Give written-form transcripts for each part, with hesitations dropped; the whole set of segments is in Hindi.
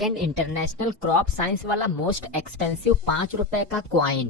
सेकंड इंटरनेशनल क्रॉप साइंस वाला मोस्ट एक्सपेंसिव 5 रुपए का क्वाइन।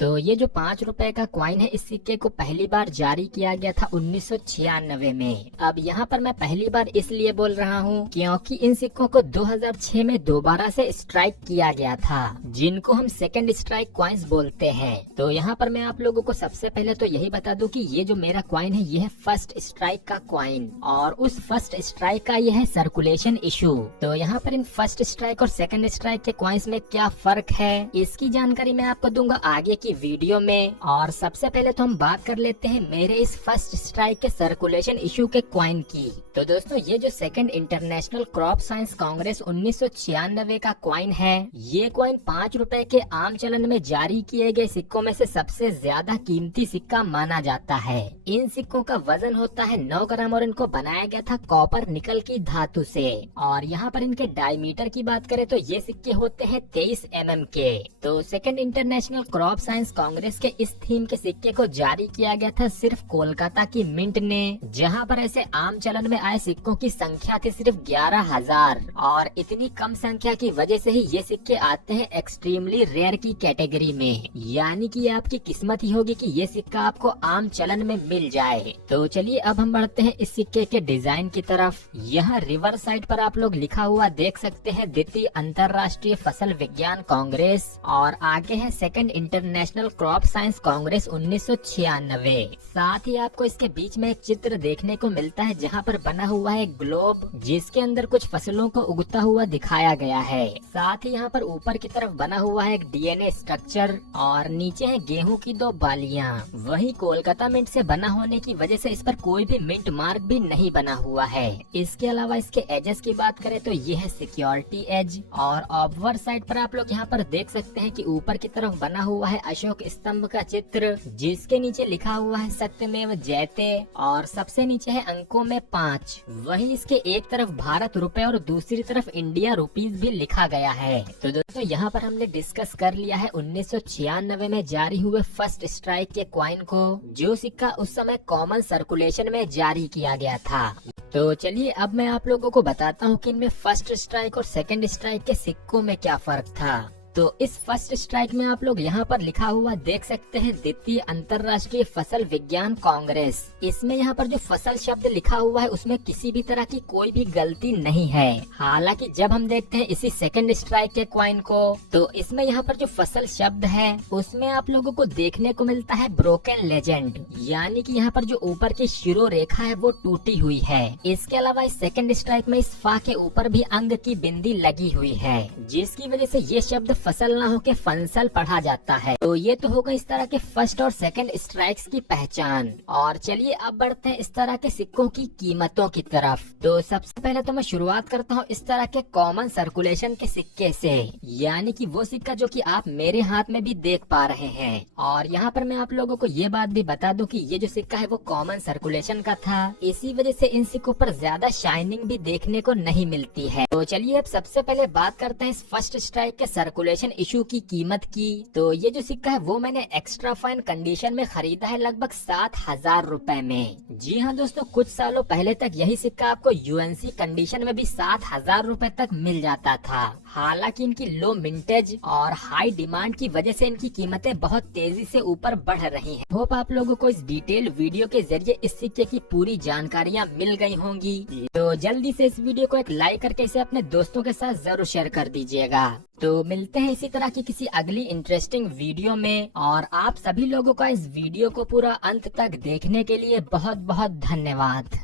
तो ये जो 5 रुपए का क्वाइन है, इस सिक्के को पहली बार जारी किया गया था 1996 में। अब यहाँ पर मैं पहली बार इसलिए बोल रहा हूँ क्योंकि इन सिक्कों को 2006 में दोबारा से स्ट्राइक किया गया था, जिनको हम सेकंड स्ट्राइक क्वाइंस बोलते हैं। तो यहाँ पर मैं आप लोगों को सबसे पहले तो यही बता दूं कि ये जो मेरा क्वाइन है, ये है फर्स्ट स्ट्राइक का क्वाइन, और उस फर्स्ट स्ट्राइक का ये है सर्कुलेशन इशू। तो यहाँ पर इन फर्स्ट स्ट्राइक और सेकंड स्ट्राइक के क्वाइंस में क्या फर्क है, इसकी जानकारी मैं आपको दूंगा आगे की वीडियो में। और सबसे पहले तो हम बात कर लेते हैं मेरे इस फर्स्ट स्ट्राइक के सर्कुलेशन इशू के क्वाइन की। तो दोस्तों, ये जो second international crop science Congress 1996 का क्वाइन है, ये क्वाइन 5 रुपए के आम चलन में जारी किए गए सिक्कों में से सबसे ज्यादा कीमती सिक्का माना जाता है। इन सिक्कों का वजन होता है 9 ग्राम और इनको बनाया गया था कॉपर निकल की धातु से। और यहाँ पर इनके डायमीटर की बात करें तो ये सिक्के होते हैं 23 mm के। तो second international crop science Congress के इस थीम के सिक्के को जारी किया गया था सिर्फ कोलकाता की मिंट ने, जहाँ पर ऐसे आम चलन में आए सिक्कों की संख्या थी सिर्फ 11,000। और इतनी कम संख्या की वजह से ही ये सिक्के आते हैं एक्सट्रीमली रेयर की कैटेगरी में, यानी कि आपकी किस्मत ही होगी कि ये सिक्का आपको आम चलन में मिल जाए। तो चलिए अब हम बढ़ते हैं इस सिक्के के डिजाइन की तरफ। यहाँ रिवर साइड पर आप लोग लिखा हुआ देख सकते हैं द्वितीय अंतर्राष्ट्रीय फसल विज्ञान कांग्रेस, और आगे है second international crop science Congress 1996। साथ ही आपको इसके बीच में एक चित्र देखने को मिलता है जहाँ पर बना हुआ है ग्लोब, जिसके अंदर कुछ फसलों को उगता हुआ दिखाया गया है। साथ ही यहाँ पर ऊपर की तरफ बना हुआ है एक डीएनए स्ट्रक्चर, और नीचे है गेहूं की 2 बालियां। वही कोलकाता मिंट से बना होने की वजह से इस पर कोई भी मिंट मार्क भी नहीं बना हुआ है। इसके अलावा इसके एजेस की बात करें तो ये है सिक्योरिटी एज, और ऑब्जर्वर साइड पर आप लोग यहाँ पर देख सकते हैं कि ऊपर की तरफ बना हुआ है अशोक स्तंभ का चित्र, जिसके नीचे लिखा हुआ है सत्यमेव जयते, और सबसे नीचे है अंकों में 5। वहीं इसके एक तरफ भारत रुपए और दूसरी तरफ इंडिया रुपीज भी लिखा गया है। तो दोस्तों, यहाँ पर हमने डिस्कस कर लिया है 1996 में जारी हुए फर्स्ट स्ट्राइक के क्वाइन को, जो सिक्का उस समय कॉमन सर्कुलेशन में जारी किया गया था। तो चलिए अब मैं आप लोगों को बताता हूँ कि इनमें फर्स्ट स्ट्राइक और सेकंड स्ट्राइक के सिक्कों में क्या फर्क था। तो इस फर्स्ट स्ट्राइक में आप लोग यहाँ पर लिखा हुआ देख सकते हैं द्वितीय अंतर्राष्ट्रीय फसल विज्ञान कांग्रेस। इसमें यहाँ पर जो फसल शब्द लिखा हुआ है उसमें किसी भी तरह की कोई भी गलती नहीं है। हालांकि जब हम देखते हैं इसी सेकंड स्ट्राइक के क्वाइन को, तो इसमें यहाँ पर जो फसल शब्द है उसमें आप लोगों को देखने को मिलता है ब्रोकन लेजेंड, यानी कि यहाँ पर जो ऊपर की शिरो रेखा है वो टूटी हुई है। इसके अलावा इस सेकंड स्ट्राइक में इस फा के ऊपर भी अंग की बिंदी लगी हुई है, जिसकी वजह से ये शब्द फसल ना होके फंसल पढ़ा जाता है। तो ये तो होगा इस तरह के फर्स्ट और सेकंड स्ट्राइक्स की पहचान। और चलिए अब बढ़ते हैं इस तरह के सिक्कों की कीमतों की तरफ। तो सबसे पहले तो मैं शुरुआत करता हूँ इस तरह के कॉमन सर्कुलेशन के सिक्के से, यानी कि वो सिक्का जो कि आप मेरे हाथ में भी देख पा रहे हैं। और यहाँ पर मैं आप लोगों को ये बात भी बता दूं कि ये जो सिक्का है वो कॉमन सर्कुलेशन का था, इसी वजह से इन सिक्कों पर ज्यादा शाइनिंग भी देखने को नहीं मिलती है। तो चलिए अब सबसे पहले बात करते हैं इस फर्स्ट स्ट्राइक के सर्कुलेशन इशू की कीमत की। तो ये जो सिक्का है वो मैंने एक्स्ट्रा फाइन कंडीशन में खरीदा है लगभग 7,000 रुपए में। जी हाँ दोस्तों, कुछ सालों पहले तक यही सिक्का आपको यूएनसी कंडीशन में भी 7,000 रुपए तक मिल जाता था। हालांकि इनकी लो मिंटेज और हाई डिमांड की वजह से इनकी कीमतें बहुत तेजी से ऊपर बढ़ रही हैं। होप आप लोगों को इस डिटेल वीडियो के जरिए इस सिक्के की पूरी जानकारियाँ मिल गई होंगी। तो जल्दी से इस वीडियो को एक लाइक करके इसे अपने दोस्तों के साथ जरूर शेयर कर दीजिएगा। तो मिलते हैं इसी तरह की किसी अगली इंटरेस्टिंग वीडियो में, और आप सभी लोगों का इस वीडियो को पूरा अंत तक देखने के लिए बहुत बहुत धन्यवाद।